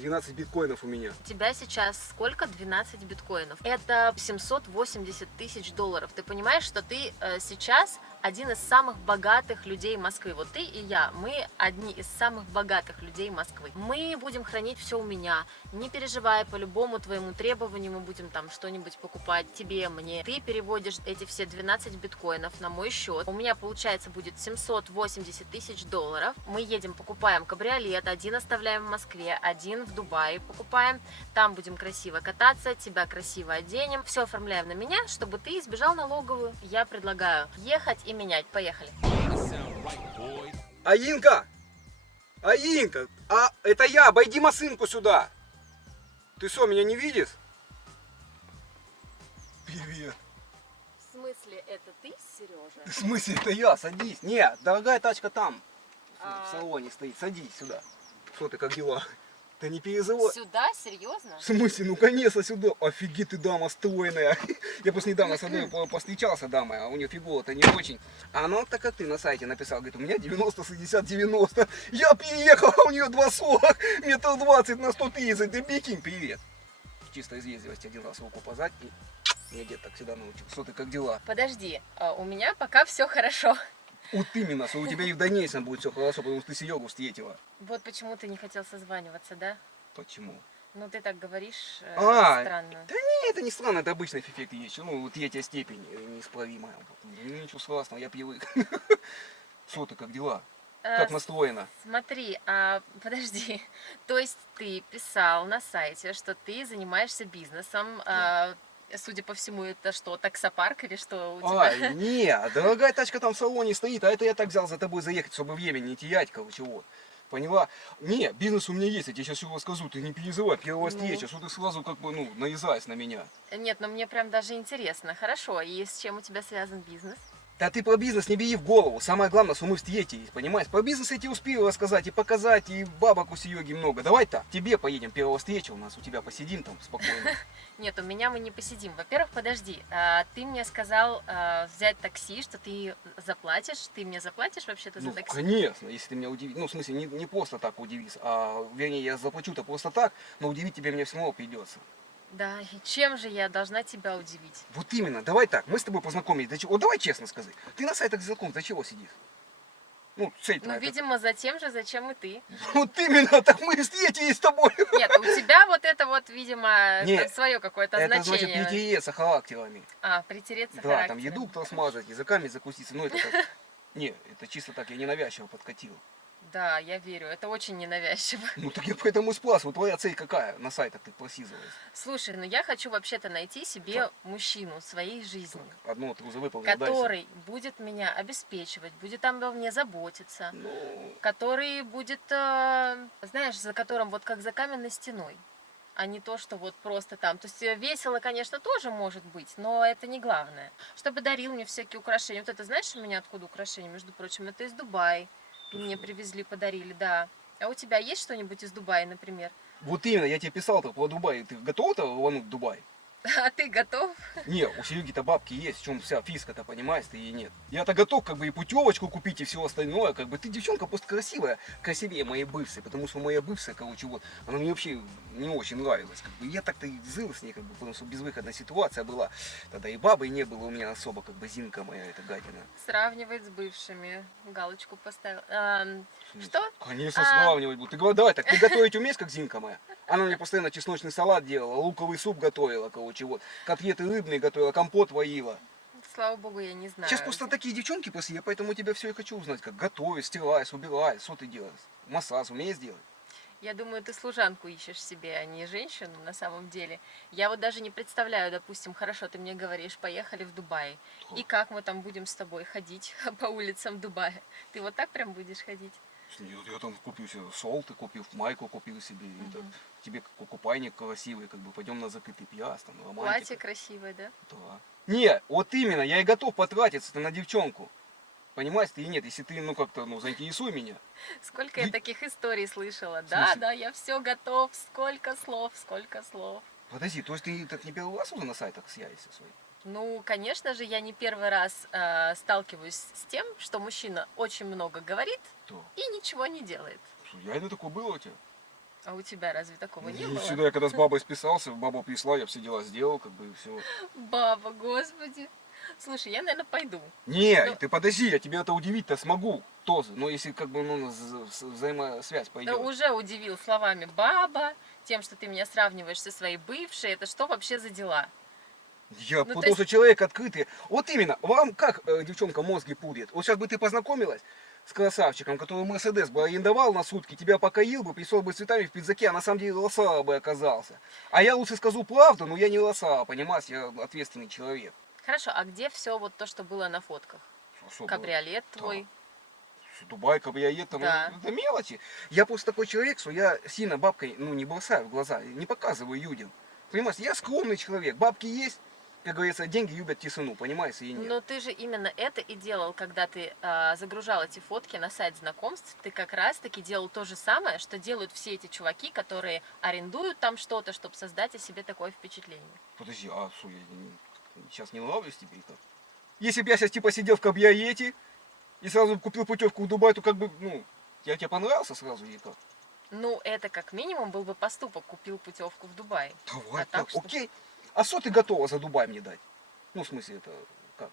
12 биткоинов у меня. У тебя сейчас сколько? 12 биткоинов. Это 780 тысяч долларов. Ты понимаешь, что ты сейчас один из самых богатых людей Москвы. Вот ты и я, мы одни из самых богатых людей Москвы. Мы будем хранить все у меня. Не переживай, по любому твоему требованию мы будем там что-нибудь покупать тебе, мне. Ты переводишь эти все 12 биткоинов на мой счет. У меня, получается, будет 780 тысяч долларов. Мы едем, покупаем кабриолет. Один оставляем в Москве, один в Дубае покупаем. Там будем красиво кататься, тебя красиво оденем. Все оформляем на меня, чтобы ты избежал налоговую. Я предлагаю ехать и менять. Поехали. Аинка! Аинка! А, это я! Обойди машинку сюда! Ты что, меня не видишь? Привет. В смысле, это ты, Сережа? В смысле, это я? Садись. Нет, дорогая тачка там. В салоне стоит. Садись сюда. Что ты, как дела? Ты не переживай. Сюда? Серьезно? В смысле? Ну, конечно, сюда. Офигеть, ты дама стройная. Я просто недавно с одной повстречался дамой, а у нее фигура-то не очень. А она так как ты на сайте написал, говорит, у меня 90, 60, 90. Я переехал, а у нее 2,40, метр 20 на 130. Ты прикинь, привет. Чисто из вежливости один раз руку пожать, и меня дед так всегда научил. Что ты, как дела? Подожди, у меня пока все хорошо. Вот именно, что у тебя и в дальнейшем будет все хорошо, потому что ты Серегу встретила. Вот почему ты не хотел созваниваться, да? Почему? Ну, ты так говоришь странно. Да не, это не странно, это обычный эффект есть. Ну, вот третья степень неисправимая. Ну, ничего страшного, я привык. Что ты, как дела? Как настроена? Смотри, подожди, то есть ты писал на сайте, что ты занимаешься бизнесом, судя по всему, это что, таксопарк или что у тебя? Не, дорогая тачка там в салоне стоит, а это я так взял за тобой заехать, чтобы время не терять, короче, вот. Поняла? Не, бизнес у меня есть, я тебе сейчас все расскажу, ты не переживай, первая встреча, что ты сразу как бы, ну, наезжаешь на меня. Нет, но мне прям даже интересно. Хорошо, и с чем у тебя связан бизнес? Да ты про бизнес не бери в голову. Самое главное, что мы встретились, понимаешь? Про бизнес я тебе успел рассказать и показать, и бабок у Сереги много. Давай так, тебе поедем, первая встреча у нас, у тебя посидим там спокойно. Нет, у меня мы не посидим. Во-первых, подожди, ты мне сказал взять такси, что ты заплатишь. Ты мне заплатишь вообще-то за такси? Конечно, если ты меня удивишь. Ну, в смысле, не просто так удивись, а, вернее, я заплачу-то просто так, но удивить тебя мне все равно придется. Да, и чем же я должна тебя удивить? Вот именно, давай так, мы с тобой познакомились. Для чего? Вот давай честно скажи, ты на сайтах знаком, для чего сидишь? Ну, цель твоя. Ну, видимо, за тем же, зачем и ты. Вот именно, так мы и встретились с тобой. Нет, у тебя вот это вот, видимо, свое какое-то это значение. значит притереться характерами. Притереться да, характером. там еду кто смазать, языками закуситься, ну это так. Не, это чисто так, я ненавязчиво подкатил. Да, я верю, это очень ненавязчиво. Ну так я поэтому и спрашиваю, твоя цель какая на сайтах ты просизываешь? Слушай, ну я хочу вообще-то найти себе мужчину своей жизни, Одно ты уже выполнил, который будет меня обеспечивать, будет обо мне заботиться, который будет, знаешь, за которым вот как за каменной стеной, а не то, что вот просто там. То есть весело, конечно, тоже может быть, но это не главное. Чтобы дарил мне всякие украшения. Вот это, знаешь, у меня откуда украшения, между прочим, это из Дубая. Мне привезли, подарили, да. А у тебя есть что-нибудь из Дубая, например? Вот именно, я тебе писал-то по Дубаю, ты готова-то рвануть в Дубай? А ты готов? Не, у Сереги-то бабки есть, в чем вся фишка-то, понимаешь, ты и нет. Я-то готов как бы и путевочку купить, и все остальное, как бы ты девчонка просто красивая, красивее моей бывшей, потому что моя бывшая, короче, вот, она мне вообще не очень нравилась, как бы, я так-то и зыл с ней, как бы, потому что безвыходная ситуация была, тогда и бабы не было у меня особо, как бы, Зинка моя, эта гадина. Сравнивать с бывшими, галочку поставил. Что? Конечно, сравнивать буду. Ты говоришь, давай так, ты готовить умеешь, как Зинка моя? Она мне постоянно чесночный салат делала, луковый суп готовила, короче, вот. Котлеты рыбные готовила, компот варила. Слава богу, я не знаю. Сейчас просто такие девчонки после, я поэтому тебя все и хочу узнать, как готовишь, стираешь, убираешь, что ты делаешь? Массаж умеешь делать? Я думаю, ты служанку ищешь себе, а не женщину на самом деле. Я вот даже не представляю, допустим, хорошо, ты мне говоришь, поехали в Дубай. И как мы там будем с тобой ходить по улицам Дубая? Ты вот так прям будешь ходить? Я там купил себе солты, купил майку, купил себе, это, тебе купальник красивый, как бы пойдем на закрытый пляж, там романтика. Платье красивое, да? Да. Не, вот именно, я и готов потратиться-то на девчонку. Понимаешь, ты и нет, если ты, ну как-то, ну заинтересуй меня. Сколько я таких историй слышала. Да, да, я все готов, сколько слов, сколько слов. Подожди, то есть ты так не первый раз уже на сайтах съявишься своим? Ну, конечно же, я не первый раз сталкиваюсь с тем, что мужчина очень много говорит и ничего не делает. Я это такое было у тебя? А у тебя разве такого не И было? сюда я когда с бабой списался, баба пришла, я все дела сделал, как бы и все. Баба, господи. Слушай, я, наверное, пойду. Не, Ну, ты подожди, я тебя это удивить-то смогу тоже. Но если как бы ну, взаимосвязь да пойдет. уже удивил словами баба, тем, что ты меня сравниваешь со своей бывшей. Это что вообще за дела? Я Ну, то потому что есть, человек открытый. Вот именно, вам как девчонка мозги пудрит? Вот сейчас бы ты познакомилась с красавчиком, который Мерседес бы арендовал на сутки, тебя покоил бы, пришел бы с цветами в пиджаке, а на самом деле лоса бы оказался. А я лучше скажу правду, но я не лоса, понимаешь, я ответственный человек. хорошо, а где все вот то, что было на фотках? Особо. Кабриолет твой? Дубай, кабриолет, там, Да. это мелочи. Я просто такой человек, что я сильно бабкой, ну, не бросаю в глаза, не показываю людям. Понимаешь, я скромный человек, бабки есть, как говорится, деньги любят тишину, понимаешь, и нет. Но ты же именно это и делал, когда ты загружал эти фотки на сайт знакомств. Ты как раз-таки делал то же самое, что делают все эти чуваки, которые арендуют там что-то, чтобы создать о себе такое впечатление. Подожди, а что, сейчас не нравлюсь тебе и как? Если бы я сейчас типа сидел в кабриолете и сразу купил путевку в Дубай, то как бы, ну, я тебе понравился сразу или как? Ну, это как минимум был бы поступок, купил путевку в Дубай. Давай, А так так, что? окей. А что ты готова за Дубай мне дать? Ну, в смысле, это как?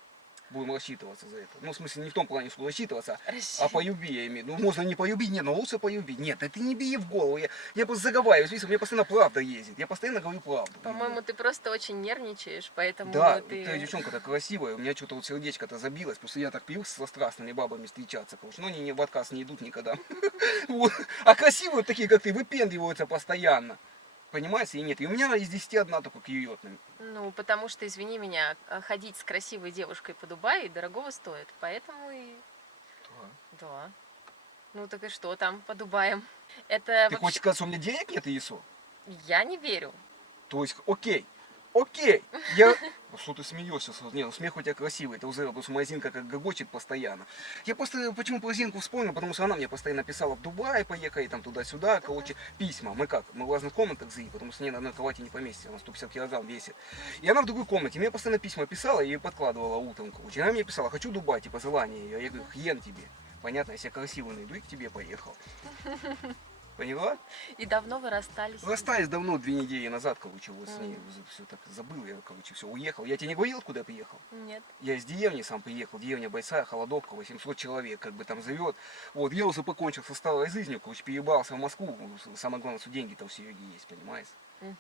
Будем рассчитываться за это. Ну, в смысле, не в том плане, что рассчитываться, а по любви я имею. Ну, можно не по любви, нет, но лучше по любви. Нет, это не бей в голову. Я просто заговариваюсь, видишь, у меня постоянно правда ездит. Я постоянно говорю правду. По-моему, ты просто очень нервничаешь, поэтому Да, ты... ты девчонка-то красивая, у меня что-то вот сердечко-то забилось, просто я так привык со страстными бабами встречаться, короче, но они в отказ не идут никогда. Вот. А красивые такие, как ты, выпендриваются постоянно. Понимаете, и нет. И у меня из 10 одна только кьюетная. Ну, потому что, извини меня, ходить с красивой девушкой по Дубаю дорогого стоит, поэтому и... Да. Ну, так и что там по Дубаям? Это Ты вообще... хочешь сказать, что у меня денег нет, ИСО? Я не верю. То есть, окей, я... Ну, что ты смеешься? Не, ну смех у тебя красивый, это уже, потому что моя Зинка как гогочет постоянно. Я просто, почему про Зинку вспомнил, потому что она мне постоянно писала в Дубай, поехали там туда-сюда, короче, письма. Мы как, мы в разных комнатах жили, потому что не на одной кровати не поместится, она 150 килограмм весит. И она в другой комнате, мне постоянно письма писала и подкладывала утром, короче. И она мне писала, хочу Дубай, типа, желание ее. Я говорю, хрен тебе. Понятно, если я красивый найду и к тебе поехал. Поняла? И давно вы расстались? Расстались давно, 2 недели назад, короче, вот с ней все так забыл, я, короче, все, уехал. Я тебе не говорил, куда я приехал? Нет. Я из деревни сам приехал, деревня большая, холодовка, 800 человек, как бы там живет. Вот, я уже покончил со старой жизнью, короче, перебрался в Москву. Самое главное, что деньги-то у Сереги есть, понимаешь? Угу.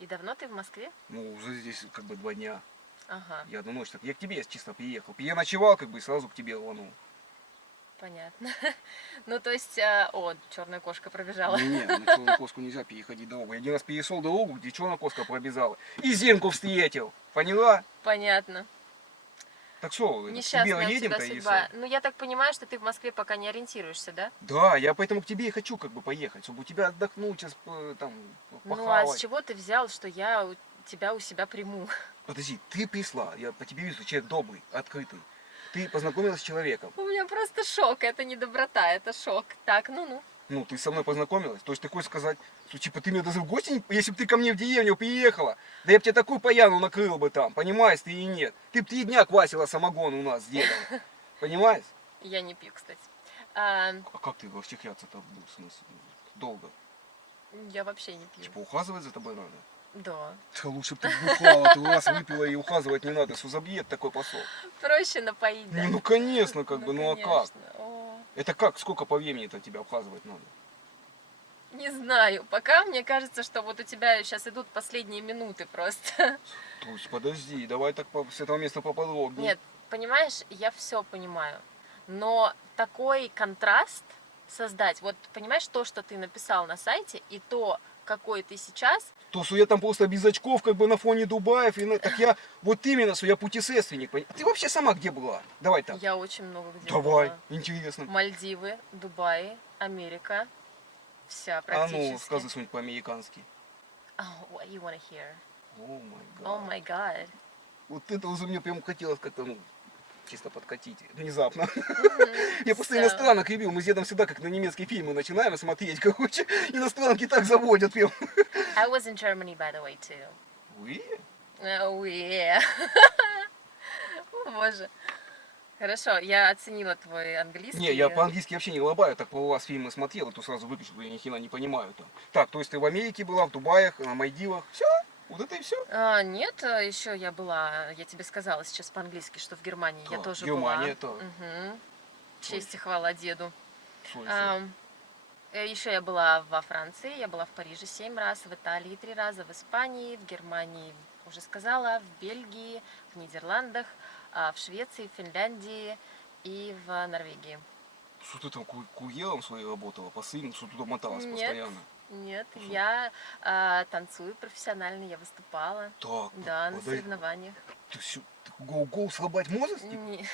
И давно ты в Москве? Ну, уже здесь как бы 2 дня. Ага, Я одну ночь так, я к тебе чисто приехал. Я ночевал, как бы, и сразу к тебе рванул. понятно. Ну, то есть, о, черная кошка пробежала. Не, на черную коску нельзя переходить дорогу. Я один раз перешел дорогу, где черная коска пробежала. И Зинку встретил, поняла? Понятно. Так что, к тебе Несчастная у тебя едем-то, судьба. если... Ну, я так понимаю, что ты в Москве пока не ориентируешься, да? Да, я поэтому к тебе и хочу как бы поехать, чтобы у тебя отдохнуть, сейчас там Ну, а с похавать. чего ты взял, что я тебя у себя приму? Подожди, ты пришла, я по тебе вижу, человек добрый, открытый. Ты познакомилась с человеком. У меня просто шок, это не доброта, это шок. Так, ну-ну. Ну, ты со мной познакомилась, то есть ты хочешь сказать, что типа ты меня даже в гости, если бы ты ко мне в деревню приехала, да я бы тебе такую паяну накрыл бы там, понимаешь ты или нет? Ты бы 3 дня квасила самогон у нас с дедом, понимаешь? Я не пью, кстати. А как ты расчехляться-то будешь, в смысле, долго? Я вообще не пью. Типа ухаживать за тобой надо? Да. Да лучше бы ты бухала, ты раз выпила и ухаживать не надо, что за бред такой посол? Проще напоить, да? Не, ну конечно, как бы, ну а как? конечно. О, Это как, сколько по времени-то тебя обхазывать надо? не знаю, пока мне кажется, что вот у тебя сейчас идут последние минуты просто. То есть, подожди, давай так с этого места поподробнее. Нет, понимаешь, я все понимаю, но такой контраст создать, вот понимаешь, то, что ты написал на сайте, и то, какой ты сейчас, То, что я там просто без очков, как бы на фоне Дубаев, так я, вот именно, что я путешественник. А ты вообще сама где была? Давай так. я очень много где Давай, была. интересно. Мальдивы, Дубай, Америка, вся А практически. ну, скажи что-нибудь по-американски. Oh, what you wanna hear? О май гад. Oh my god. Вот это уже мне прям хотелось как-то, ну, чисто подкатить, внезапно. Мгм. Я просто Всё. иностранок любил, мы с дедом всегда как на немецкие фильмы начинаем смотреть, короче. Иностранки так заводят прям. I was in Germany, by the way, too. Уи? Oh, yeah. О, боже. Хорошо, я оценила твой английский. Не, я по-английски вообще не лобаю, так по вас фильмы смотрел, и то сразу выключил, я ни хрена не понимаю там. Так, то есть ты в Америке была, в Дубаях, на Мальдивах, все? Вот это и все? Нет, еще я была, я тебе сказала сейчас по-английски, что в Германии я Так, тоже Германия, была. так. Мгм. Честь и хвала деду. Слушай. Еще я была во Франции, я была в Париже 7 раз, в Италии 3 раза, в Испании, в Германии, уже сказала, в Бельгии, в Нидерландах, в Швеции, в Финляндии и в Норвегии. Что ты там курьером своей работала, посыльным, что туда моталась Нет, постоянно? нет, Что? я танцую профессионально, я выступала, Так, да, на подай, соревнованиях. ты гоу-гоу слабать можешь? Не-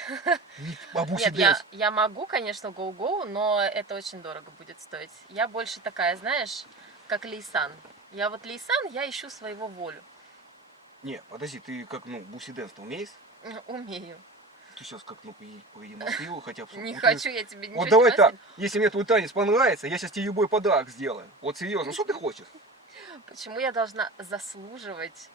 Бабуси Нет, дэнс. я могу, конечно, гоу-гоу, но это очень дорого будет стоить. Я больше такая, знаешь, как Лейсан. Я вот Лейсан, я ищу своего волю. Не, подожди, ты как, ну, буси дэнс умеешь? Умею. Ты сейчас как, ну, продемонстрировал хотя бы. Не Вот хочу я тебе ничего вот давай так, демонстрировать. если мне твой танец понравится, я сейчас тебе любой подарок сделаю. Вот серьезно, что ты хочешь? Почему я должна заслуживать?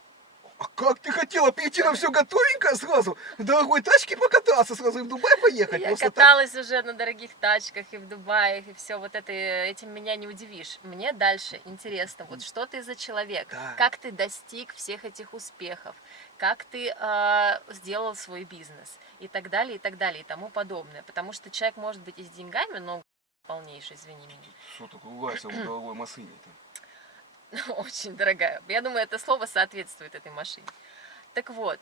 А как ты хотела прийти на все готовенькое сразу? В дорогой тачке покататься, сразу и в Дубай поехать? Я Просто так? каталась уже на дорогих тачках и в Дубае, и все вот это, этим меня не удивишь. Мне дальше интересно, вот что ты за человек, Да. как ты достиг всех этих успехов, как ты сделал свой бизнес и так далее, и тому подобное. Потому что человек может быть и с деньгами, но полнейший, извини меня. Что ты ругайся в дорогой машине-то? Очень дорогая. Я думаю, это слово соответствует этой машине. Так вот,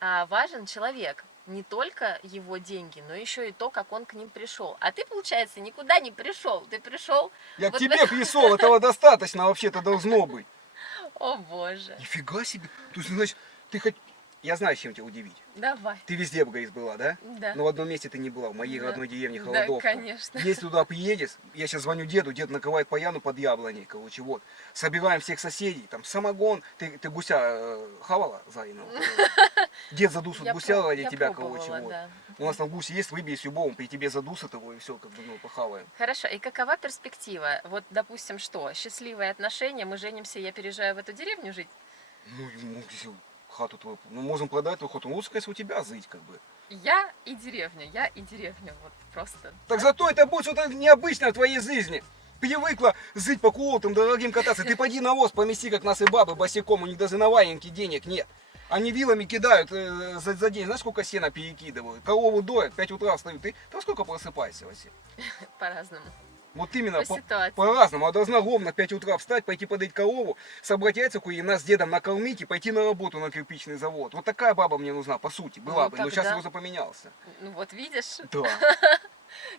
важен человек. Не только его деньги, но еще и то, как он к ним пришел. А ты, получается, никуда не пришел. Ты пришел... Я вот к тебе пришел, этого достаточно вообще-то должно быть. О боже. Нифига себе. То есть, значит, ты хоть... Я знаю, чем тебя удивить. Давай. Ты везде в Грейс была, да? Да. Но в одном месте ты не была, в моей Да. родной деревне Да, Холодовка. конечно. Если туда приедешь, я сейчас звоню деду, дед накрывает поляну под яблоней, короче, вот. Собираем всех соседей, там самогон. Ты гуся хавала Зарина? Дед задушит гуся ради тебя, короче, вот. Да. У нас там гуси есть, выбей с любого, при тебе задушат его и все, как бы, ну, похаваем. Хорошо, и какова перспектива? Вот, допустим, что? Счастливые отношения, мы женимся, я переезжаю в эту деревню жить? Ну, если хату твою, ну, можем продать твою хату, лучше, конечно, у тебя жить, как бы. Я и деревня, вот просто. Так зато это будет что-то необычное в твоей жизни. Привыкла жить по кулотам дорогим кататься. Ты пойди навоз помести, как нас и бабы босиком, у них даже на валенки денег нет. Они вилами кидают за день, знаешь, сколько сена перекидывают. Корову доят, 5 утра встают. Ты во сколько просыпаешься, Вася? По-разному. Вот именно, По ситуации. по-разному. А должна ровно в 5 утра встать, пойти подать корову, собрать яйца, и нас с дедом накормить и пойти на работу на кирпичный завод. Вот такая баба мне нужна, по сути, была Ну, бы. Но тогда- сейчас я уже поменялся. Ну вот видишь, Да.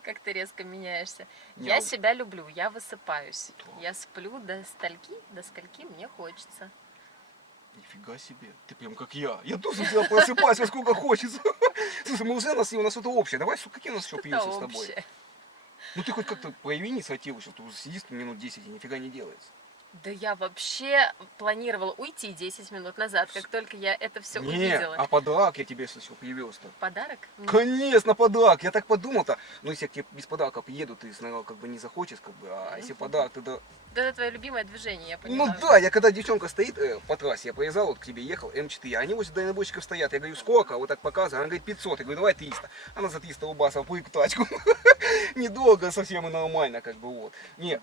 как ты резко меняешься. Не, Я ну- себя люблю, я высыпаюсь. Да. Я сплю до скольки мне хочется. Нифига себе, ты прям как я. Я тоже всегда просыпаюсь, во сколько хочется. Слушай, мы уже у нас что-то общее. Давай, какие у нас еще плюсы Это с тобой? общее. Ну ты хоть как-то прояви инициативу, что ты уже сидишь минут 10 и нифига не делается. Да я вообще планировала уйти 10 минут назад, как только я это все Не, увидела. а подарок я тебе слышал, привез-то. Подарок? Конечно, подарок. Я так подумал-то. Ну, если я к тебе без подарка приеду, ты, наверное, как бы не захочешь, как бы, а если подарок, тогда... Да это твое любимое движение, я Ну понимаю. да, я когда девчонка стоит по трассе, я проезжал, вот к тебе ехал, М4, а они вот дальнобойщиков стоят, я говорю, сколько? Вот так показываю, она говорит, 500, я говорю, давай 300. Она за 300 рубасов прыг тачку. Недолго совсем и нормально, как бы, вот. Не,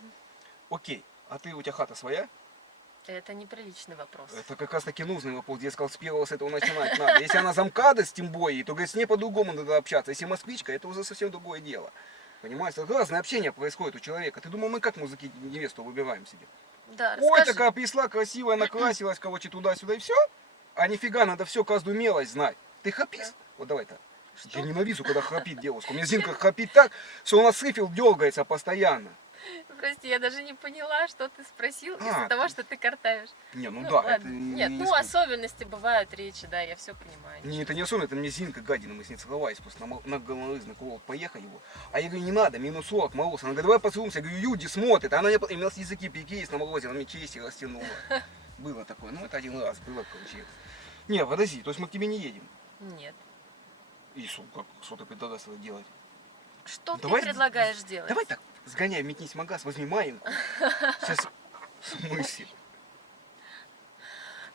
окей, а ты, у тебя хата своя? Это неприличный вопрос. Это как раз таки нужный вопрос, я сказал, с первого с этого начинать надо. Если она замкадес, тем более, то, говорит, с ней по-другому надо общаться. Если москвичка, это уже совсем другое дело. Понимаешь, разное общение происходит у человека. Ты думал, мы как мужики невесту выбираем себе? Да, Ой, расскажи. такая пришла, красивая, накрасилась, короче, туда-сюда и все. А нифига, надо все, каждую мелочь знать. Ты хапист? Вот давай так. Что? Я ненавижу, когда храпит девушка. У меня Зинка храпит так, что у нас рифил дергается постоянно. Прости, я даже не поняла, что ты спросил А, из-за того, что ты картавишь. Не, ну Ну, да, ладно. это Нет, не ну искусство. особенности бывают речи, да, я все понимаю. Не, это не особенно, это мне Зинка гадина, мы с ней целовались просто на гололыжный курорт поехали его. А я говорю, не надо, минус 40, мороз. Она говорит, давай поцелуемся. Я говорю, люди смотрят. А она мне, и у нас языки перекинулись на морозе, она мне челюсти растянула. Было такое, ну это один раз, было, короче. Не, подожди, то есть мы к тебе не едем. Нет. И что ты предлагаешь делать? Что Давай- ты предлагаешь делать? Давай так, сгоняй, метнись в магаз, возьми маленькую. Сейчас, в смысле?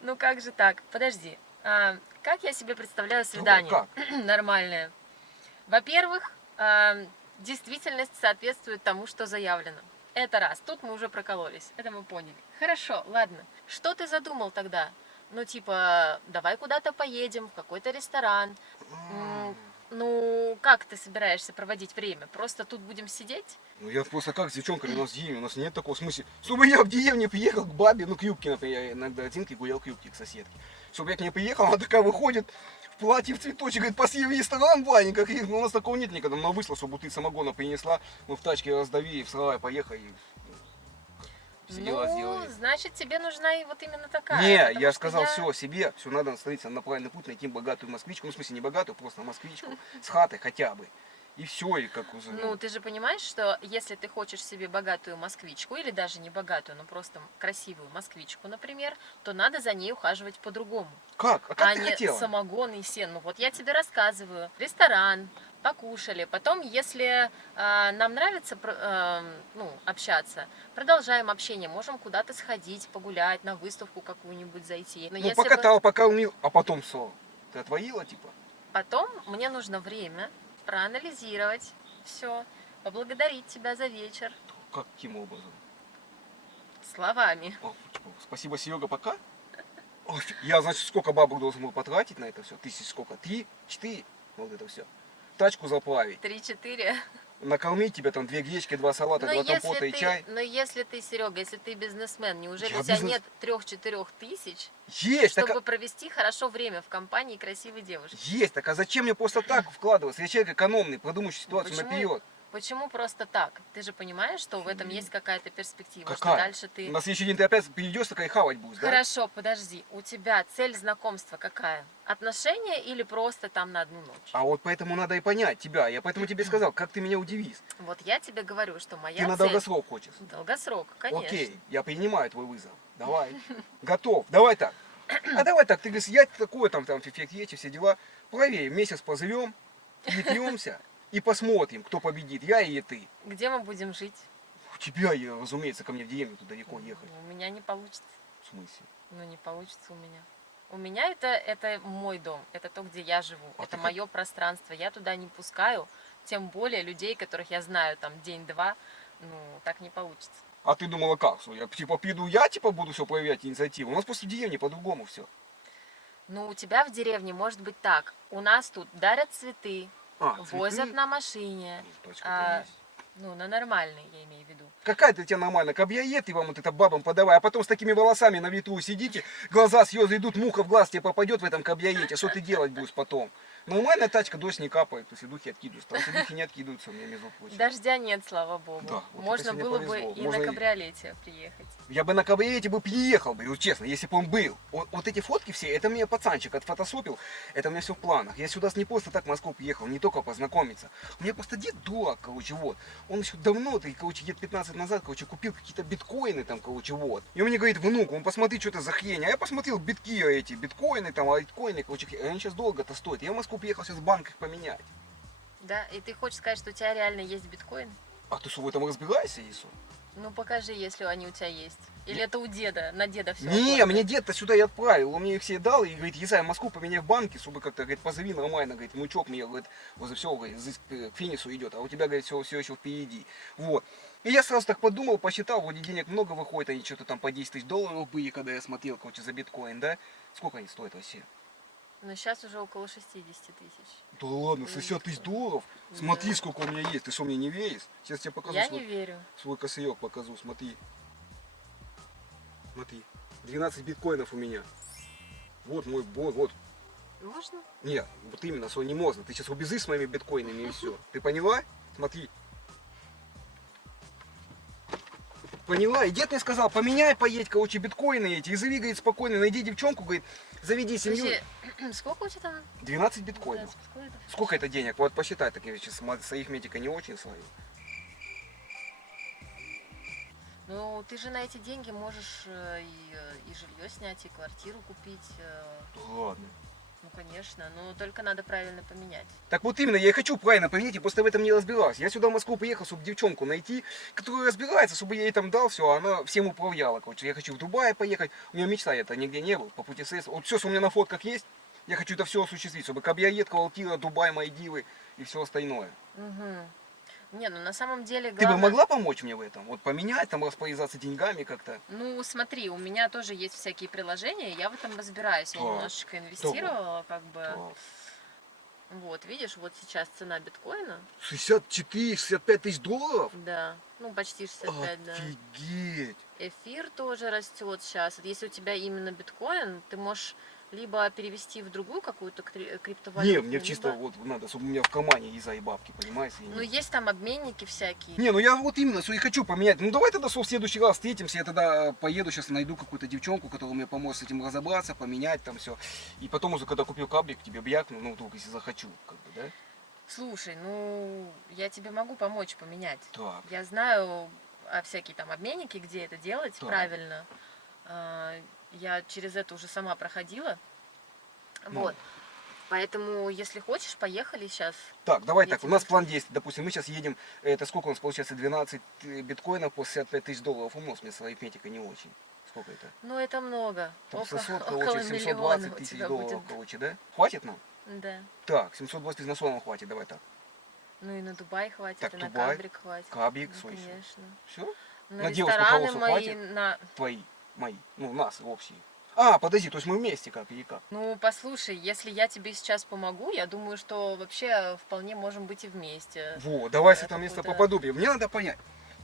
Ну как же так? Подожди. Как я себе представляю свидание? Как? Нормальное. Во-первых, действительность соответствует тому, что заявлено. Это раз. Тут мы уже прокололись. Это мы поняли. Хорошо, ладно. Что ты задумал тогда? Ну, типа, давай куда-то поедем, в какой-то ресторан. Ну, как ты собираешься проводить время? Просто тут будем сидеть? Ну я просто как с девчонками у нас в деревне, у нас нет такого смысла. Чтобы я в деревне приехал к бабе, ну к юбке, например, я иногда одинки гулял к юбке, к соседке. Чтобы я к ней приехал, она такая выходит в платье, в цветочек, говорит, пошли в ресторан, Ваня, как ну, у нас такого нет никогда. Она вышла, чтобы бутыль самогона принесла, мы в тачке раздавили, в сарай поехали, все дела сделали. Значит, тебе нужна и вот именно такая. Не, потому я что сказал, все, себе, все надо становиться на правильный путь, найти богатую москвичку, ну в смысле не богатую, просто москвичку, с хатой хотя бы. И все, и как уже. Ну, ты же понимаешь, что если ты хочешь себе богатую москвичку, или даже не богатую, но просто красивую москвичку, например, то надо за ней ухаживать по-другому. Как? А как А ты не хотела? самогон и сен. Ну вот я тебе рассказываю. Ресторан, покушали. Потом, если нам нравится ну, общаться, продолжаем общение. Можем куда-то сходить, погулять, на выставку какую-нибудь зайти. Но Ну, если покатал, пока умил, а потом что? Ты отвоила, типа? потом мне нужно время проанализировать все, поблагодарить тебя за вечер Каким образом? словами. О, типа, спасибо, Серега, пока? Ой, я, значит, сколько бабок должен был потратить на это все? Тысяч сколько? 3, 4? Вот это все. Тачку заплавить. 3-4. Накормить тебя там 2 гречки, 2 салата, 2 компота и чай. Но если ты, Серега, если ты бизнесмен, неужели Я у тебя бизнес- нет 3-4 тысяч, Есть, так, чтобы провести хорошо время в компании красивой девушки? есть, так а зачем мне просто так вкладываться? Я человек экономный, продумающий ситуацию Почему? наперед. Почему просто так? Ты же понимаешь, что в этом есть какая-то перспектива, что Какая? дальше ты... На следующий день ты опять придешь, такая хавать будешь, да? Хорошо, подожди, у тебя цель знакомства какая? Отношения или просто там на одну ночь? А вот поэтому надо и понять тебя. Я поэтому тебе сказал, как ты меня удивишь. Вот я тебе говорю, что моя Ты на цель... долгосрок хочешь. Долгосрок, конечно. Окей, я принимаю твой вызов. Давай. Готов. Давай так. А давай так, ты говоришь, я такой там эффект есть, и все дела. Проверим, месяц позовем, перепьемся и посмотрим, кто победит, я или ты. Где мы будем жить? У тебя, разумеется, ко мне в деревню тут далеко ехать. У меня не получится. В смысле? Ну, не получится у меня. У меня это мой дом, это то, где я живу, А это ты мое пространство. Я туда не пускаю, тем более людей, которых я знаю там день-два, ну, так не получится. А ты думала как? Что я типа приду, я типа буду все проявлять инициативу. У нас просто в деревне по-другому все. Ну, у тебя в деревне может быть так. У нас тут дарят цветы, возят цветы? на машине, Ну, тачка-то есть. ну, на нормальной, я имею в виду. Какая ты тебя нормально, кабьяет и вам вот это бабам подавай, а потом с такими волосами на ветру сидите, глаза слезы идут, муха в глаз тебе попадет в этом кабьяете, что ты делать будешь потом? Нормальная тачка, дождь не капает, то есть и духи откидываются, там все духи не откидываются у меня, между прочим. Дождя нет, слава богу. Да, вот Можно это сегодня было бы повезло. и Можно на и- кабриолете приехать. Я бы на кабриолете бы приехал бы, вот честно, если бы он был. Вот эти фотки все, это мне пацанчик отфотосопил, это у меня все в планах. Я сюда не просто так в Москву приехал, не только познакомиться. У меня просто дед дурак, короче, вот. Он еще давно, короче, лет 15 назад, короче, купил какие-то биткоины там, короче, вот. И он мне говорит, внук, он посмотри, что это за хрень. А я посмотрел битки эти, биткоины, там, альткоины, короче, они сейчас долго-то стоят. Я в Москву приехал сейчас в банк их поменять. Да, и ты хочешь сказать, что у тебя реально есть биткоин? А ты что, в этом разбираешься, Ису? Ну покажи, если они у тебя есть. Или это у деда, на деда все. Не, мне дед-то сюда и отправил, он мне их все дал, и говорит, езжай в Москву, поменяй в банке, чтобы как-то, говорит, позови нормально, говорит, внучок мне, говорит, вот все, говорит, к финису идет, а у тебя, говорит, все еще впереди, вот. И я сразу так подумал, посчитал, вроде денег много выходит, они что-то там по 10 тысяч долларов были, когда я смотрел, короче, за биткоин, да? Сколько они стоят вообще? Но сейчас уже около 60 тысяч. Да ладно, 60 тысяч долларов? Смотри, сколько у меня есть, ты что, мне не веришь? Сейчас тебе покажу Я свой, не верю. свой косырек, покажу, смотри. Смотри, 12 биткоинов у меня. Вот мой, вот. Можно? Нет, вот именно, что не можно. Ты сейчас убежишь с моими биткоинами и все. Ты поняла? Смотри. Поняла? И дед мне сказал, поменяй, поедь, короче, биткоины эти, и зови, говорит, спокойно, найди девчонку, говорит, заведи семью. Слушай, сколько у тебя там? 12 биткоинов. Да, сколько это? Сколько это денег? Вот посчитай, так я сейчас с арифметикой не очень свою. Ну, ты же на эти деньги можешь и жилье снять, и квартиру купить. Да ладно. Ну, конечно, но только надо правильно поменять. Так вот именно, я и хочу правильно поменять, и просто в этом не разбирался. Я сюда в Москву приехал, чтобы девчонку найти, которая разбирается, чтобы я ей там дал все, а она всем управляла. Короче, я хочу в Дубай поехать, у меня мечта, это нигде не был, по путешествию. Вот все, что у меня на фотках есть, Я хочу это все осуществить, чтобы Кабриолет, квартира, Дубай, Мальдивы и все остальное. Угу. Не, ну на самом деле Ты бы главное... могла помочь мне в этом? Вот поменять, там распоряжаться деньгами как-то? Ну, смотри, у меня тоже есть всякие приложения, я в этом разбираюсь. Я Так, немножечко инвестировала, как бы. Так. Вот, видишь, вот сейчас цена биткоина. 64-65 тысяч долларов? Да, ну почти 65, да. Офигеть! Эфир тоже растет сейчас. Вот если у тебя именно биткоин, ты можешь либо перевести в другую какую-то криптовалюту. Не, мне чисто вот надо, чтобы у меня в кармане еза и бабки, понимаете? Ну, есть там обменники всякие. Не, ну я вот именно все и хочу поменять. Ну давай тогда в следующий раз встретимся, я тогда поеду, сейчас найду какую-то девчонку, которая мне поможет с этим разобраться, поменять там все. И потом уже, когда купил кабрик, тебе бьякну, ну вдруг, если захочу, как бы, да? Слушай, ну, я тебе могу помочь поменять. Так. Я знаю всякие там обменники, где это делать Так. правильно. Я через это уже сама проходила. Ну. Вот. Поэтому, если хочешь, поехали сейчас. Так, давай Я так, у тебе нас расскажу. план действий. Допустим, мы сейчас едем, это сколько у нас получается, 12 биткоинов по 65 тысяч долларов. Умножь, мне с арифметикой не очень. Сколько это? Ну, это много. Там Около 600, около короче, миллиона 720 у тысяч тебя долларов, будет. короче, да? Хватит нам? Да. Так, 720 тысяч на сон нам хватит, давай так. Ну и на Дубай хватит, Так, и на Дубай, Кабрик хватит. Кабрик, Ну, что еще? конечно. Все? На На девушку рестораны хорошую мои, хватит? на... Твои, мои, ну нас общие. А, подожди, то есть мы вместе как или как? Ну, послушай, если я тебе сейчас помогу, я думаю, что вообще вполне можем быть и вместе. Вот, давай с Это этого места какой-то- по подобию. Мне надо понять.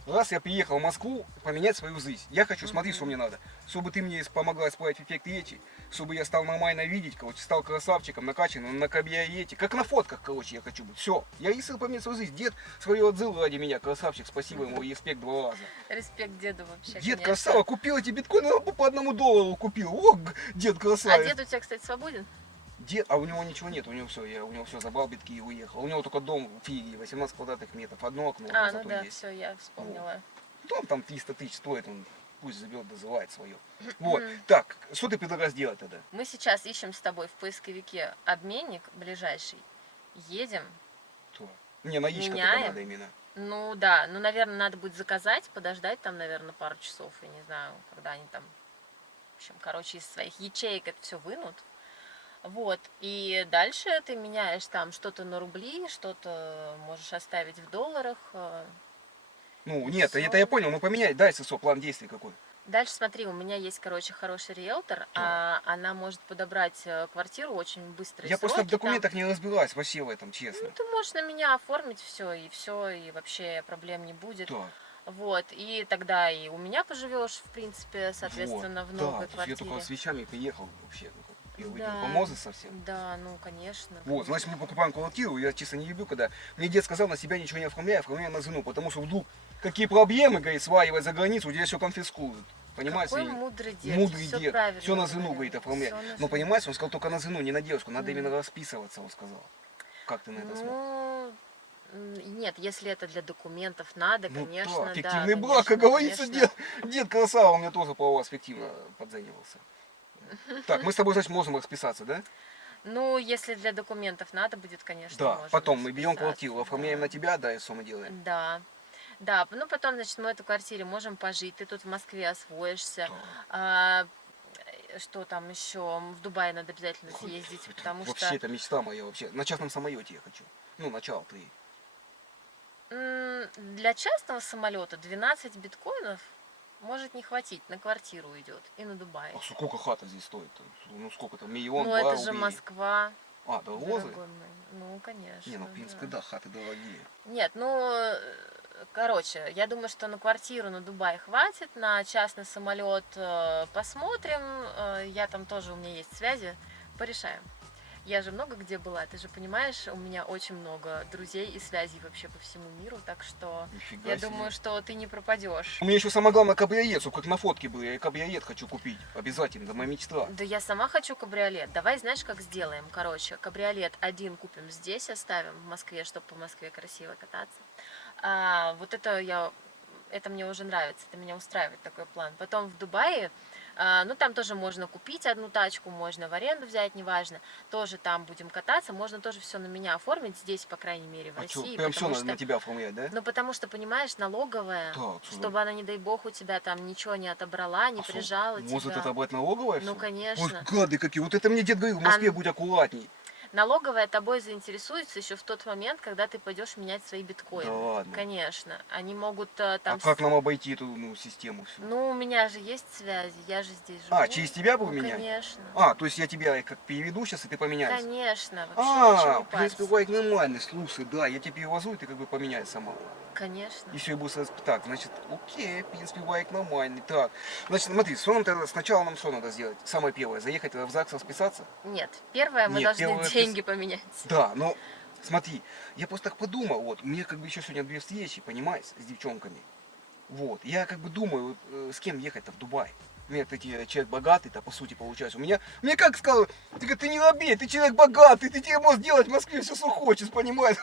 Раз я приехал в Москву, поменять свою жизнь. Я хочу, смотри, что мне надо. Чтобы ты мне помогла исправить эффект речи, чтобы я стал нормально видеть, короче, стал красавчиком, накачанным на кабриолете. Как на фотках, короче, я хочу быть. Все. Я решил поменять свою жизнь. Дед свою отзыл ради меня, красавчик, спасибо ему, респект 2 раза. Респект деду вообще, Дед конечно. красава, купил эти биткоины, ну, по $1 купил. О, дед А красавец. дед у тебя, кстати, свободен? Дед, а у него ничего нет, у него все, я у него все забрал битки и уехал. У него только дом в Фиге, 18 квадратных метров, одно окно, А, ну зато да, есть. все, я вспомнила. Дом там 300 тысяч стоит, он пусть заберет, дозывает свое. Вот, так, что ты предлагаешь делать тогда? Мы сейчас ищем с тобой в поисковике обменник ближайший. Едем. То. Мне наличка только Меняем. надо именно. Ну да, ну, наверное, надо будет заказать, подождать там, наверное, пару часов. Я не знаю, когда они там, в общем, короче, из своих ячеек это все вынут. Вот, и дальше ты меняешь там что-то на рубли, что-то можешь оставить в долларах. Ну, И нет, всё. это я понял, мы поменяли, дай ССО, план действий какой. Дальше смотри, у меня есть, короче, хороший риэлтор, она может подобрать квартиру очень быстро. Я просто в документах не разбираюсь вообще в этом, честно. Ну, ты можешь на меня оформить все, и вообще проблем не будет. Так, Вот, и тогда и у меня поживешь, в принципе, соответственно, вот, в новой да, то есть я квартире. только с вещами приехал вообще. Ну, как, я выйду Да. помозы совсем. Да, ну, конечно. Вот, значит, мы покупаем квартиру, я честно не люблю, когда мне дед сказал, на себя ничего не оформляй, оформляй на жену, потому что вдруг какие проблемы, говорит, сваливать за границу, у тебя все конфискуют. Понимаешь? Какой И мудрый дед. мудрый Всё дед. правильно Все на жену, говорил. говорит, оформлять. Всё на Но жену. понимаешь, он сказал только на жену, не на девушку, надо именно расписываться, он сказал. Как ты на это смотришь? Ну, нет, если это для документов надо, Ну конечно, да, да. фиктивный брак, как конечно, говорится, конечно. дед красава, у меня тоже по вас фиктивно подзанивался. Так, мы с тобой, значит, можем расписаться, да? Ну, если для документов надо будет, конечно, Да, можем потом мы берем расписаться, квартиру, оформляем да. на тебя, да, и что мы делаем? Да. Да, ну потом, значит, мы в этой квартире можем пожить, ты тут в Москве освоишься. А, что там еще? В Дубай надо обязательно съездить, Это потому вообще, что это мечта моя вообще. На частном самолете я хочу. Ну, начало ты. для частного самолета 12 биткоинов может не хватить, на квартиру идет и на Дубай. А сколько хата здесь стоит? Ну, сколько там, миллион, Ну, 2 это же рублей? Москва. А, да, розы? Дорогой мой. Ну, конечно. Не, ну, в принципе, да, хаты дорогие. Нет, ну, короче, я думаю, что на квартиру на Дубай хватит, на частный самолет посмотрим. Я там тоже, у меня есть связи, порешаем. Я же много где была, ты же понимаешь, у меня очень много друзей и связей вообще по всему миру, так что Нифига я себе. думаю, что ты не пропадешь. У меня еще самое главное кабриолет, чтобы как на фотке был. Я и кабриолет хочу купить. Обязательно, это моя мечта. Да я сама хочу кабриолет. Давай, знаешь, как сделаем? Короче, кабриолет один купим здесь, оставим в Москве, чтобы по Москве красиво кататься. Вот это мне уже нравится, это меня устраивает такой план. Потом в Дубае Ну, там тоже можно купить одну тачку, можно в аренду взять, неважно. Тоже там будем кататься, можно тоже все на меня оформить здесь, по крайней мере, в А что, России. прям все Потому на что, тебя оформлять, да? ну, потому что, понимаешь, налоговая, Так, что чтобы она, не дай бог, у тебя там ничего не отобрала, не прижала может тебя. отобрать налоговая Ну, все? конечно. Вот гады какие, вот это мне дед говорил, в Москве будь аккуратней. Налоговая тобой заинтересуется еще в тот момент, когда ты пойдешь менять свои биткоины. Да ладно. Конечно. Они могут А там... как нам обойти эту систему всю? Ну, у меня же есть связи, я же здесь живу. А, через тебя будем Ну, менять? конечно. А, то есть я тебя как переведу сейчас, и ты поменяешься? Конечно, вообще ничего А, не в принципе, парься. бывает нормально, слушай, да, я тебя перевозу, и ты как бы поменяй сама. Конечно. И все, и будет сразу так, значит, окей, в принципе, байк нормальный. Так, значит, смотри, что нам тогда, сначала нам что надо сделать? Самое первое, заехать в ЗАГС расписаться? Нет, первое, мы Нет, должны первое деньги поменять. Да, но смотри, я просто так подумал, вот, у меня как бы еще сегодня 2 встречи, понимаешь, с девчонками. Вот, я как бы думаю, вот, с кем ехать-то в Дубай. У меня такие человек богатый-то, по сути, получается. Мне как сказал, ты, говорит, ты не робей, ты человек богатый, ты тебе можешь делать в Москве все, что хочешь, понимаешь?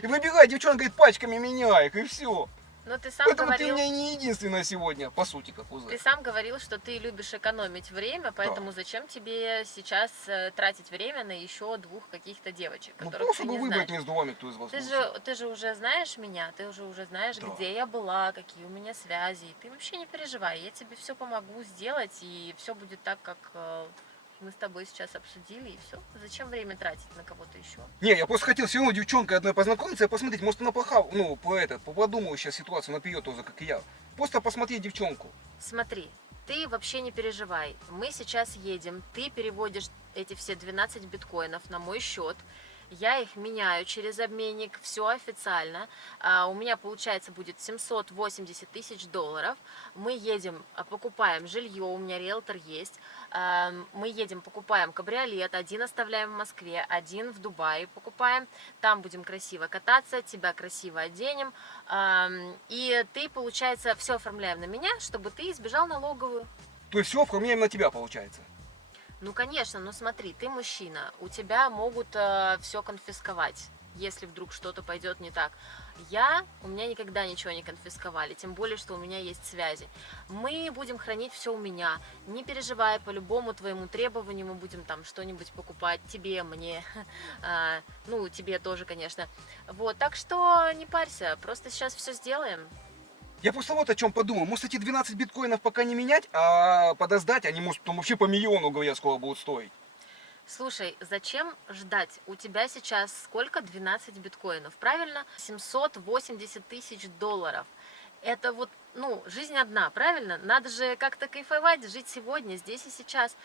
И выбирай, девчонка, говорит, пачками меняй их, и все. Но ты сам Поэтому ты говорил... у меня не единственная сегодня, по сути, как Ты узнать. сам говорил, что ты любишь экономить время, поэтому зачем тебе сейчас тратить время на еще двух каких-то девочек, Ну, которых просто ты бы не выбрать знаешь? между вами, кто из вас Ты лучше. же уже знаешь меня, ты уже знаешь, Да. где я была, какие у меня связи. И ты вообще не переживай, я тебе все помогу сделать, и все будет так, как мы с тобой сейчас обсудили, и все. Зачем время тратить на кого-то еще? Не, я просто хотел все равно девчонкой одной познакомиться и посмотреть, может она плоха, ну, подумаю сейчас ситуацию наперед тоже, как и я. Просто посмотреть девчонку. Смотри, ты вообще не переживай. Мы сейчас едем, ты переводишь эти все 12 биткоинов на мой счет. Я их меняю через обменник, все официально. У меня, получается, будет 780 тысяч долларов. Мы едем, покупаем жилье, у меня риэлтор есть. Мы едем, покупаем кабриолет, один оставляем в Москве, один в Дубае покупаем. Там будем красиво кататься, тебя красиво оденем. И ты, получается, все оформляем на меня, чтобы ты избежал налоговую. То есть все оформляем на тебя, получается. Ну, конечно, но смотри, ты мужчина, у тебя могут все конфисковать, если вдруг что-то пойдет не так. У меня никогда ничего не конфисковали, тем более, что у меня есть связи. Мы будем хранить все у меня, не переживай, по любому твоему требованию мы будем там что-нибудь покупать тебе, мне, ну, тебе тоже, конечно. Вот, так что не парься, просто сейчас все сделаем. Я просто вот о чем подумал. Может эти 12 биткоинов пока не менять, а подождать, они может там вообще по миллиону, говорят, скоро будут стоить. Слушай, зачем ждать? У тебя сейчас сколько? 12 биткоинов, правильно? 780 тысяч долларов. Это вот, ну, жизнь одна, правильно? Надо же как-то кайфовать, жить сегодня, здесь и сейчас.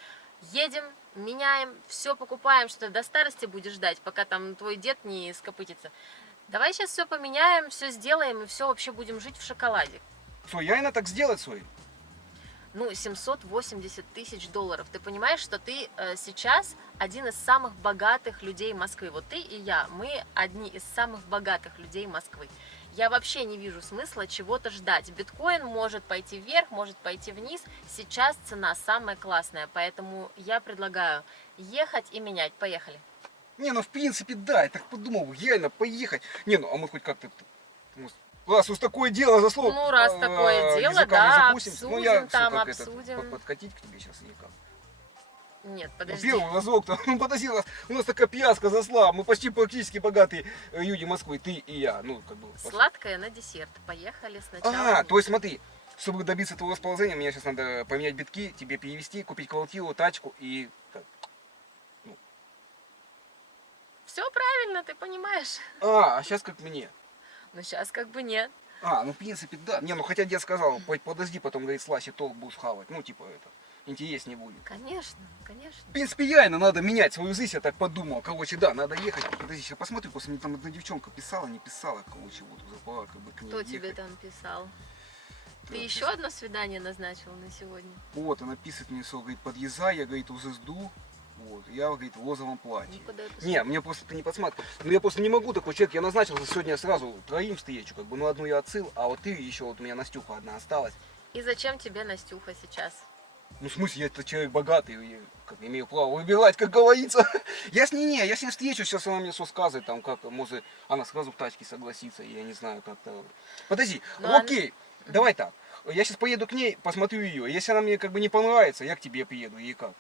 Едем, меняем, все покупаем, что ты до старости будешь ждать, пока там твой дед не скопытится. Давай сейчас все поменяем, все сделаем и все вообще будем жить в шоколаде. Что, я именно так сделать свой? Ну, 780 тысяч долларов. Ты понимаешь, что ты сейчас один из самых богатых людей Москвы. Вот ты и я, мы одни из самых богатых людей Москвы. Я вообще не вижу смысла чего-то ждать. Биткоин может пойти вверх, может пойти вниз. Сейчас цена самая классная, поэтому я предлагаю ехать и менять. Поехали. Не, ну в принципе да, я так подумал, реально поехать. Не, ну а мы хоть как-то, раз уж такое дело за слово. Ну, раз такое дело, языкам не да, запустимся. обсудим Ну я там, всё, как обсудим. подкатить к тебе сейчас никак. Нет, Ну, подожди. первый разок-то, ну подожди, у нас такая пьяска зашла, мы почти практически богатые люди Москвы, ты и я, ну как бы. Сладкое на десерт. Поехали сначала. А, то есть смотри, чтобы добиться твоего расположения, мне сейчас надо поменять битки, тебе перевести, купить квартиру, тачку и... Все правильно, ты понимаешь. А сейчас как мне. Но сейчас как бы нет. А, ну в принципе да. Не, ну хотя дед сказал, подожди, потом, говорит, слаще толк будешь хавать. Ну типа это, интереснее будет. Конечно, конечно. В принципе, реально надо менять свою жизнь, я так подумал. Короче, да, надо ехать. Подожди, сейчас посмотрю, просто мне там одна девчонка писала, не писала, короче, вот уже пора как бы к ней Кто ехать. тебе там писал? Ты Да, еще одно свидание назначил на сегодня? Вот, она пишет мне, что, говорит, подъезжай, я, говорит, уже жду. Вот, я, говорит, в розовом платье. Ну, куда это Не, мне просто ты не подсматривай. Ну я просто не могу такой человек, я назначил сегодня сразу троим встречу, как бы, ну одну я отцил, а вот ты еще, вот у меня Настюха одна осталась. И зачем тебе Настюха сейчас? Ну, в смысле, я человек богатый, и, как, имею право выбирать, как говорится. Я с ней встречу, сейчас она мне все скажет, там, как, может, она сразу в тачке согласится, я не знаю, как-то. Подожди, Но окей, давай так. Я сейчас поеду к ней, посмотрю ее. Если она мне как бы не понравится, я к тебе приеду. И как?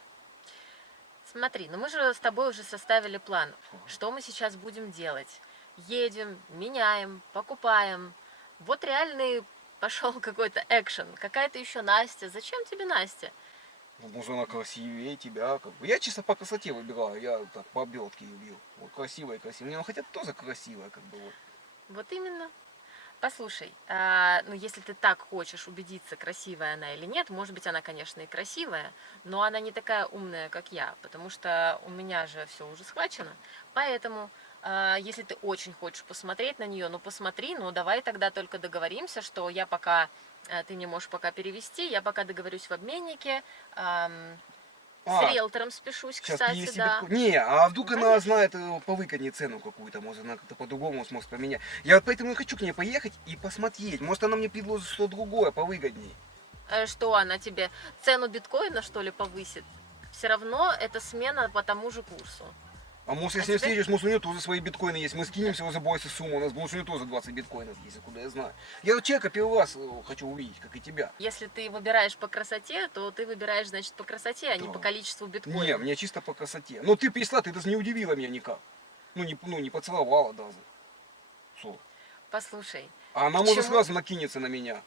Смотри, ну мы же с тобой уже составили план, что мы сейчас будем делать. Едем, меняем, покупаем. Вот реальный пошел какой-то экшен. Какая-то еще Настя. Зачем тебе Настя? Ну, может, она красивее тебя. Как бы. Я чисто по красоте выбираю. Я так по обертке ее. Вот красивая, красивая. Ну, хотя тоже красивая, как бы вот. Вот именно. Послушай, ну если ты так хочешь убедиться, красивая она или нет, может быть, она, конечно, и красивая, но она не такая умная, как я, потому что у меня же все уже схвачено. Поэтому, если ты очень хочешь посмотреть на нее, ну посмотри, ну давай тогда только договоримся, что я пока, ты не можешь пока перевести, я пока договорюсь в обменнике, с А, риэлтором спешусь, сейчас кстати, перевести да. биткоин. Не, а вдруг Ну, она конечно. знает повыгоднее цену какую-то, может она как-то по-другому сможет поменять. Я вот поэтому и хочу к ней поехать и посмотреть. Может она мне предложит что-то другое, повыгоднее. Что она тебе цену биткоина, что ли, повысит? Все равно это смена по тому же курсу. А может, А если не тебе? встретишь, может, у нее тоже свои биткоины есть. Мы скинемся, уже забойся сумму, у нас может, у нее тоже 20 биткоинов есть, откуда я знаю. Я вот человека первый раз хочу увидеть, как и тебя. Если ты выбираешь по красоте, то ты выбираешь, значит, по красоте, а не Да. по количеству Не, биткоинов. мне чисто по красоте. Но ты пришла, ты даже не удивила меня никак. Ну не поцеловала даже. Что? Послушай, А она к может чему, сразу накинется на меня.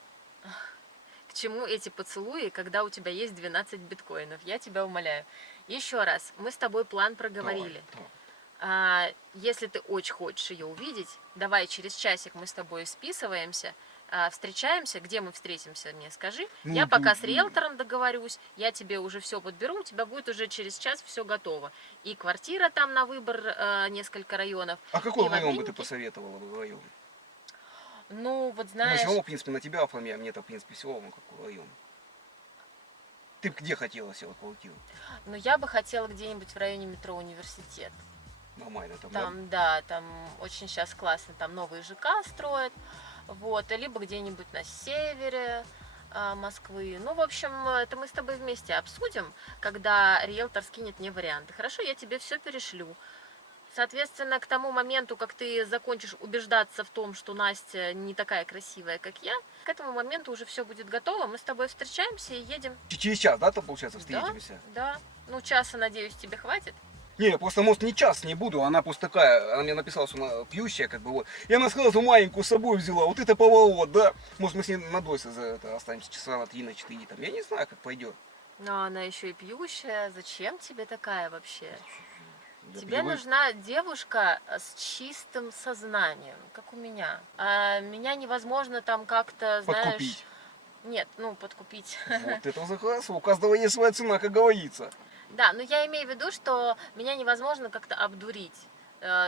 к чему эти поцелуи, когда у тебя есть 12 биткоинов? Я тебя умоляю. Еще раз, мы с тобой план проговорили. Давай. Если ты очень хочешь ее увидеть, давай через часик мы с тобой списываемся, встречаемся. Где мы встретимся, мне скажи. Ну, Я пока с риэлтором договорюсь, я тебе уже все подберу, у тебя будет уже через час все готово. И квартира там на выбор, несколько районов. А какой И в район бы ты обменнике. посоветовала бы район? Ну, вот Мы все знаешь, равно, в принципе, на тебя оформляем, мне-то, в принципе, все равно какой район. Ты б где хотела себе квартиру? ну я бы хотела где-нибудь в районе метро Университет. Нормально там, да? Там, да, там очень сейчас классно, там новые ЖК строят, вот, либо где-нибудь на севере Москвы. Ну, в общем, это мы с тобой вместе обсудим, когда риэлтор скинет мне варианты. Хорошо, я тебе все перешлю. Соответственно, к тому моменту, как ты закончишь убеждаться в том, что Настя не такая красивая, как я, к этому моменту уже все будет готово, мы с тобой встречаемся и едем. Через час, да, там, получается, Да, встретимся? да. Ну, часа, надеюсь, тебе хватит. Не, я просто, может, не час не буду, она просто такая, она мне написала, что она пьющая, как бы, вот. И она сразу маленькую с собой взяла, вот это поворот, да? Может, мы с ней на дойсе за это останемся часа на 3, на 4, там, я не знаю, как пойдет. Но она еще и пьющая. Зачем тебе такая вообще? Я Тебе привык. нужна девушка с чистым сознанием, как у меня. А меня невозможно там как-то, знаешь... Подкупить. Нет, ну, подкупить. Вот это за хорошо, у каждого есть своя цена, как говорится. Да, но я имею в виду, что меня невозможно как-то обдурить,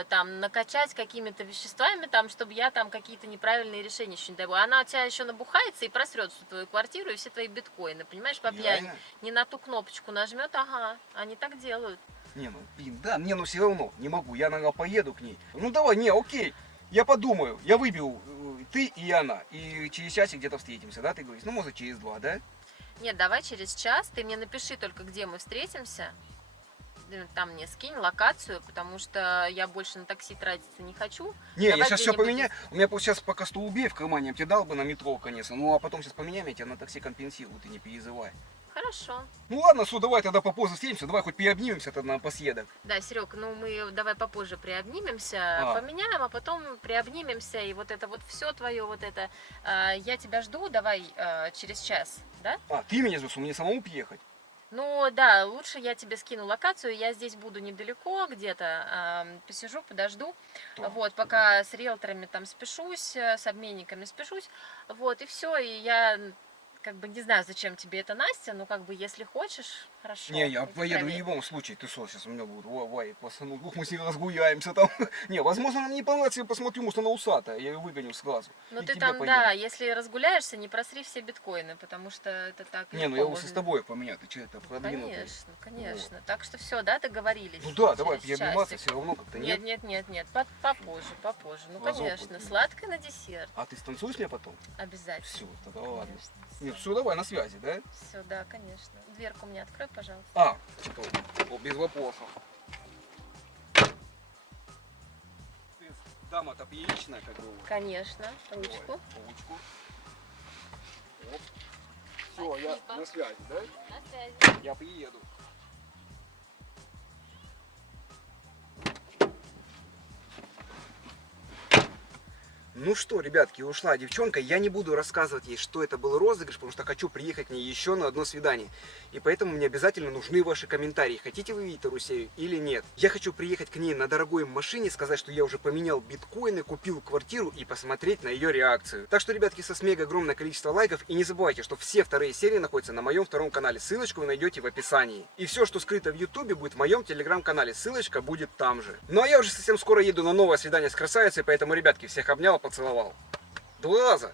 там, накачать какими-то веществами, там, чтобы я там какие-то неправильные решения еще не дай бог. Она у тебя еще набухается и просрет всю твою квартиру и все твои биткоины, понимаешь, по пьяни. Реально? Не на ту кнопочку нажмет, ага, они так делают. Не, ну, блин, да, не, ну все равно, не могу, я, наверное, поеду к ней. Ну давай, не, окей, я подумаю, я выберу, ты и она, и через часик где-то встретимся, да, ты говоришь? Ну, может, через 2, да? Нет, давай через час, ты мне напиши только, где мы встретимся, там мне скинь локацию, потому что я больше на такси тратиться не хочу. Не, Давай я сейчас все где-нибудь поменяю, у меня сейчас пока что убей в кармане, я бы тебе дал бы на метро, конечно, ну, а потом сейчас поменяем, я тебя на такси компенсирую, ты не переживай. Хорошо. Ну ладно, что, давай тогда попозже встретимся, давай хоть переобнимемся тогда напоследок. Да, Серег, ну мы давай попозже приобнимемся, поменяем, а потом приобнимемся, и вот это вот все твое, вот это, я тебя жду, давай через час, да? А, ты меня ждешь, мне самому приехать? Ну да, лучше я тебе скину локацию, я здесь буду недалеко где-то, посижу, подожду, Да. вот, пока с риэлторами там спешусь, с обменниками спешусь, вот, и все, и я... Как бы не знаю, зачем тебе это, Настя, но как бы если хочешь, хорошо. Не, я поеду в любом случае, ты что, сейчас у меня будет вай, пацаны, ух, мы с ней разгуляемся там. Не, возможно, она мне не понравится, я посмотрю, может, она усатая, я ее выгоню сразу. Ну И ты к тебе там, поеду. да, если разгуляешься, не просри все биткоины, потому что это так Не, ну легко я усы с можно. тобой поменять, ты что, это продвинутый. Конечно, конечно. Так что все, да, договорились. Ну да, давай, Через переобниматься часик. все равно как-то Нет, нет. нет, попозже, попозже. Ну Разок конечно, вот. сладкое на десерт. А ты станцуешь меня потом? Обязательно. Все, тогда ладно. Конечно. Нет, все, давай, на связи, да? Все, да, конечно. Дверку мне открой, пожалуйста. А, типа, без вопросов. Ты дама-то приличная, как бы. Конечно, Ой, ручку. ручку. Оп. Все, я Спасибо. на связи, да? На связи. Я приеду. Ну что, ребятки, ушла девчонка. Я не буду рассказывать ей, что это был розыгрыш, потому что хочу приехать к ней еще на одно свидание. И поэтому мне обязательно нужны ваши комментарии. Хотите вы видеть Русею или нет? Я хочу приехать к ней на дорогой машине, сказать, что я уже поменял биткоины, купил квартиру и посмотреть на ее реакцию. Так что, ребятки, со мега огромное количество лайков. И не забывайте, что все вторые серии находятся на моем втором канале. Ссылочку вы найдете в описании. И все, что скрыто в ютубе, будет в моем телеграм-канале. Ссылочка будет там же. Ну а я уже совсем скоро еду на новое свидание с красавицей, поэтому, ребятки, всех обнял, поцеловал. До глаза!